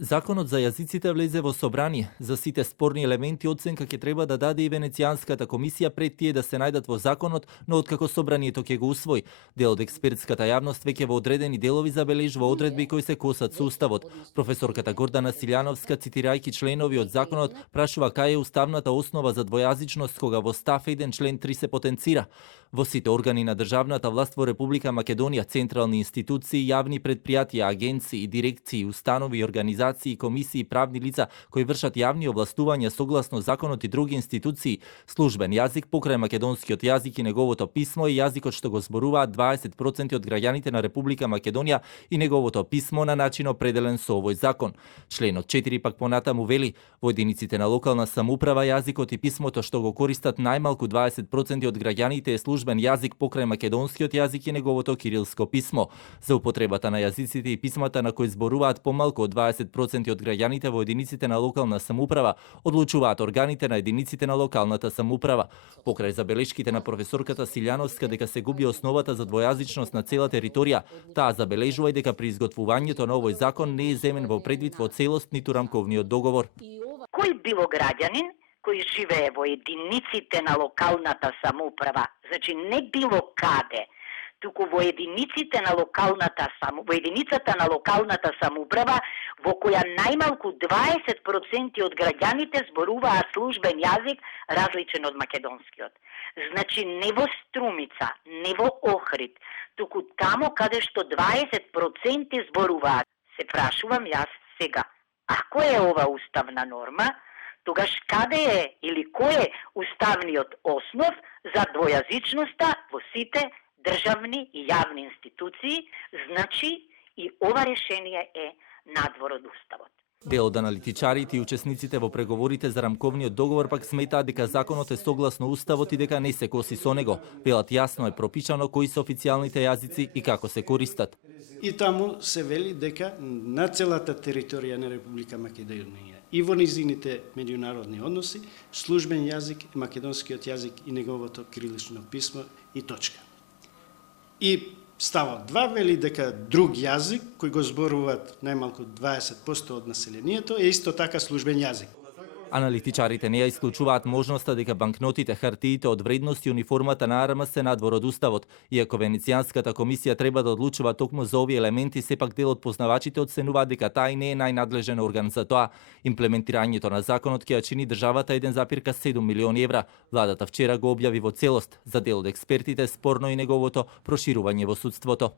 Законот за јазиците влезе во собрание. За сите спорни елементи оценка ќе треба да даде и Венецијанската комисија пред тие да се најдат во законот, но откако собранието ќе го усвои. Дел од експертската јавност веќе во одредени делови забележува одредби кои се косат со уставот. Професорката Гордана Силјановска, цитирајќи членови од законот, прашува кај е уставната основа за двојазичност кога во став 1 член 3 се потенцира. Во сите органи на државната власт во Република Македонија, централни институции, јавни предпријатија, агенции, дирекции, установи, организации, комисии, правни лица кои вршат јавни овластувања согласно законот и други институции, службен јазик покрај македонскиот јазик и неговото писмо е јазикот што го зборуваат 20% од граѓаните на Република Македонија и неговото писмо на начин определен со овој закон. Членот 4 пак понатаму вели, во единиците на локална самоуправа јазикот и писмото што го користат најмалку 20% од граѓаните е службен јазик покрај македонскиот јазик и неговото кирилско писмо. За употребата на јазиците и писмата на кои зборуваат помалку од 20% од граѓаните во единиците на локална самоуправа, одлучуваат органите на единиците на локалната самоуправа. Покрај забелешките на професорката Силјановска дека се губи основата за двојазичност на цела територија, таа забележува и дека при изготвувањето на овој закон не е земен во предвид во целост ниту рамковниот договор. Кој било граѓанин кој живее во единиците на локалната самоуправа, значи не било каде, туку во единиците на во единицата на локалната самоуправа во која најмалку 20% од граѓаните зборуваат службен јазик различен од македонскиот. Значи не во Струмица, не во Охрид, туку тамо каде што 20% зборуваат. Се прашувам јас сега, ако е ова уставна норма, тогаш каде е или кој е уставниот основ за двојазичноста во сите државни и јавни институции? Значи и ова решение е надвор од уставот. Дел од аналитичарите и учесниците во преговорите за рамковниот договор пак сметаат дека законот е согласно уставот и дека не се коси со него. Велат јасно е пропишано кои се официјалните јазици и како се користат. И таму се вели дека на целата територија на Република Македонија и во низините меѓународни односи, службен јазик е македонскиот јазик и неговото кирилично писмо и точка. И ставот 2 вели дека друг јазик, кој го зборуваат најмалку 20% од населението, е исто така службен јазик. Аналитичарите не ја исклучуваат можноста дека банкнотите, хартиите од вредност и униформата на АРМ се надвор од уставот. Иако Венецијанската комисија треба да одлучува токму за овие елементи, сепак дел од познавачите оценуваат дека тај не е најнадлежен орган за тоа. Имплементирањето на законот ќе ја чини државата 1,7 милиони евра. Владата вчера го објави во целост. За дел од експертите спорно и неговото проширување во судството.